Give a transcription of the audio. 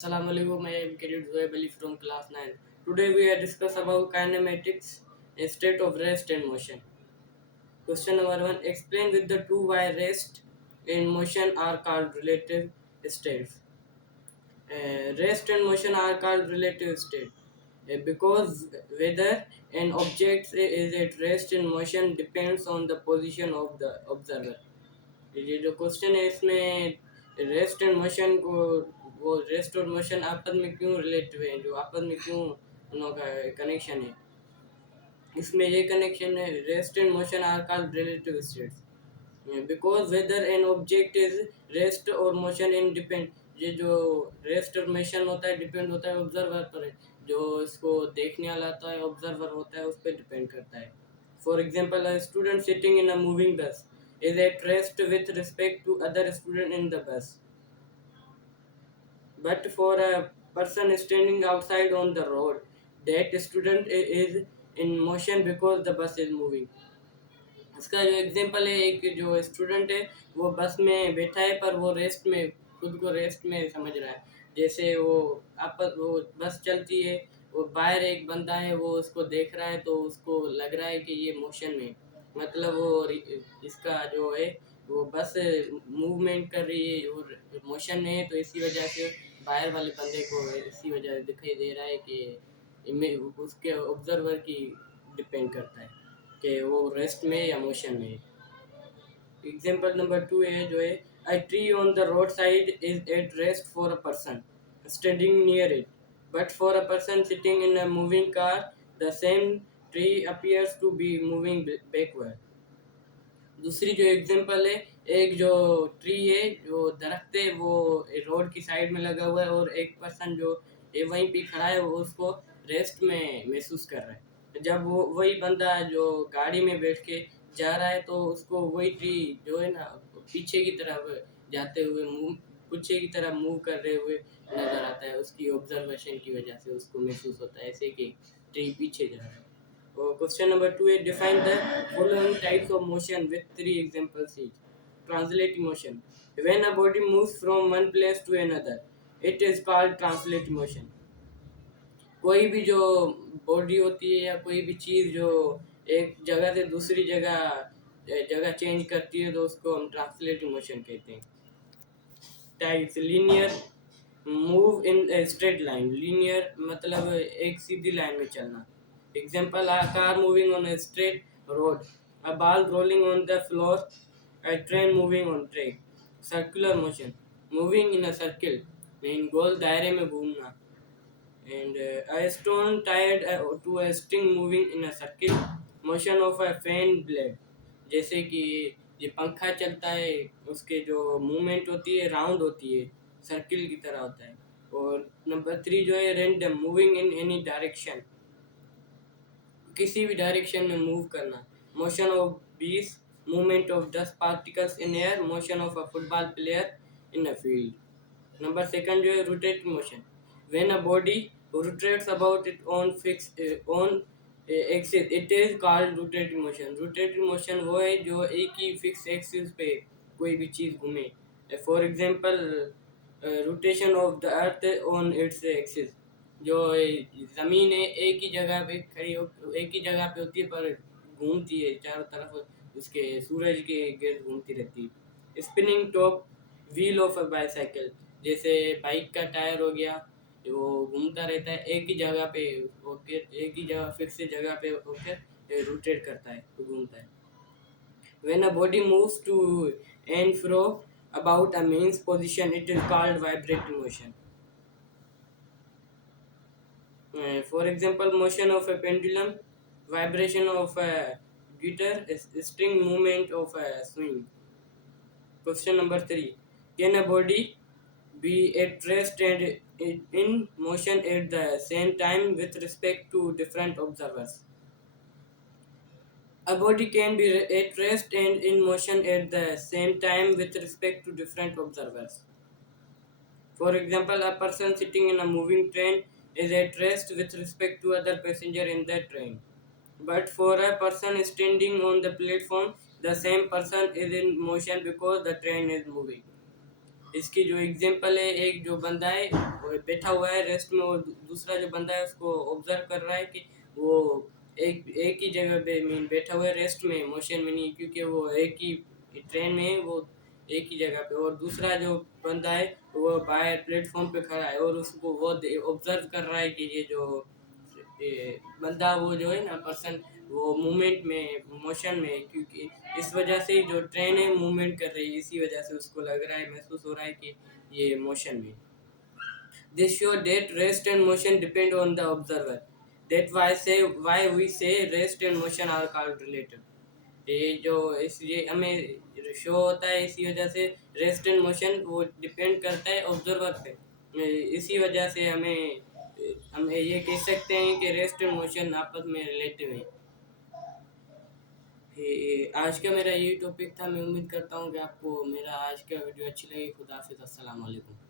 Assalamu alaikum, I am Kirit Zoeb Ali from class 9. Today we are discuss about kinematics, a state of rest and motion. Question number 1. Explain with the two why rest and motion are called relative states. Rest and motion are called relative state because whether an object is at rest in motion depends on the position of the observer. ये जो question है इसमें rest and motion को वो rest और motion आपस में क्यों रिलेटिव है, जो आपस में क्यों उनका कनेक्शन है, इसमें ये कनेक्शन है. Rest and motion are called relative states because whether an object is rest और मोशन इन डिपेंड. ये जो रेस्ट और मोशन होता है डिपेंड होता है ऑब्जर्वर पर है. जो इसको देखने वाला होता है ऑब्जर्वर होता है उस पर डिपेंड करता है. For example a student sitting in a moving बस is at rest with respect to other student in the bus. But for a person standing outside on the road, that student is in motion because the bus is moving. इसका जो example है, एक जो student है वो बस में बैठा है पर वो रेस्ट में, खुद को रेस्ट में समझ रहा है. जैसे वो बस चलती है, वो बाहर एक बंदा है वो उसको देख रहा है तो उसको लग रहा है कि ये मोशन में, मतलब इसका जो है वो बस मूवमेंट कर रही है और मोशन में है, तो इसी वजह से बाहर वाले बंदे को इसी वजह से दिखाई दे रहा है कि उसके ऑब्जर्वर की डिपेंड करता है कि वो रेस्ट में या मोशन में. एग्जाम्पल नंबर 2 है जो है a tree on the road side is at rest for a person standing near it, but for a person sitting in a moving car the same tree appears to be moving backward. दूसरी जो example है, एक जो tree है जो दरख्त है वो रोड की साइड में लगा हुआ है और एक पर्सन जो है वहीं पे खड़ा है वो उसको रेस्ट में महसूस कर रहा है. जब वो वही बंदा जो गाड़ी में बैठ के जा रहा है तो उसको वही ट्री जो है ना पीछे की तरफ जाते हुए पीछे की तरफ मूव कर रहे हुए नजर आता है. उसकी ऑब्जर्वेशन की वजह से उसको महसूस होता है ऐसे कि ट्री पीछे जा रहा है. Question number 2 is define the following types of motion with three examples each. Translate motion. When a body moves from one place to another, it is called translate motion. कोई भी जो बॉडी होती है या कोई भी चीज़ जो एक जगह से दूसरी जगह चेंज करती है तो उसको हम ट्रांसलेट मोशन कहते हैं. Types linear move in straight line. Linear मतलब एक सीधी लाइन में चलना. Example a car moving on a straight road, a ball rolling on the floor, a train moving on track. Circular motion moving in a circle mean गोल दायरे में घूमना. and a stone tied to a string moving in a circle. Motion of a fan blade जैसे कि ये पंखा चलता है उसके जो मूवमेंट होती है राउंड होती है, सर्किल की तरह होता है. और नंबर 3 जो है random moving in any direction, किसी भी डायरेक्शन में मूव करना. मोशन ऑफ बीस movement of dust particles in air. Motion of a football player in a field. Number second जो है rotating motion. When a body rotates about its own fixed on axis it is called rotating motion. rotating motion वो है जो एक ही fix axis पे कोई भी चीज़ घूमे. For example rotation of the earth on its axis. जो ज़मीन है एक ही जगह पे एक ही जगह पे होती है पर घूमती है चारों तरफ, उसके सूरज के गिर्द घूमती रहती है. Spinning top wheel of a bicycle. जैसे बाइक का टायर हो गया, वो घूमता रहता है एक ही जगह पे, ओके एक ही जगह फिक्स जगह पे ओके रोटेट करता है तो घूमता है. When a body moves to and fro about a means position, it is called vibrating motion. For example, motion of a pendulum, vibration of a guitar, string movement of a swing. Question number 3. Can a body be at rest and in motion at the same time with respect to different observers? A body can be at rest and in motion at the same time with respect to different observers. For example, a person sitting in a moving train is at rest with respect to other passenger in that train. But for a person standing on the platform, the same person is in motion because the train is moving. इसकी जो example है, एक जो बंदा है वो बैठा हुआ है रेस्ट में, और दूसरा जो बंदा है उसको ऑब्जर्व कर रहा है कि वो एक एक ही जगह पे मीन बैठा हुआ है रेस्ट में, मोशन में नहीं, क्योंकि वो एक ही ट्रेन में है, वो एक ही जगह पे। और दूसरा जो बंदा है वो बाहर प्लेटफॉर्म पे खड़ा है और उसको वो ऑब्जर्व कर रहा है कि ये बंदा वो जो है ना पर्सन वो मूवमेंट में मोशन में है, क्योंकि इस वजह से जो ट्रेन है मूवमेंट कर रही है, इसी वजह से उसको लग रहा है, महसूस हो रहा है कि ये मोशन में। This show that rest and motion depend on the observer. That why we say rest and motion are called related. ये जो इसलिए हमें शो होता है, इसी वजह से रेस्ट एंड मोशन वो डिपेंड करता है ऑब्जर्वर पे। इसी वजह से हम ये कह सकते हैं कि रेस्ट एंड मोशन आपस में रिलेटिव हैं। आज का मेरा यही टॉपिक था। मैं उम्मीद करता हूँ कि आपको मेरा आज का वीडियो अच्छी लगी। खुदा हाफिज़, अस्सलाम वालेकुम।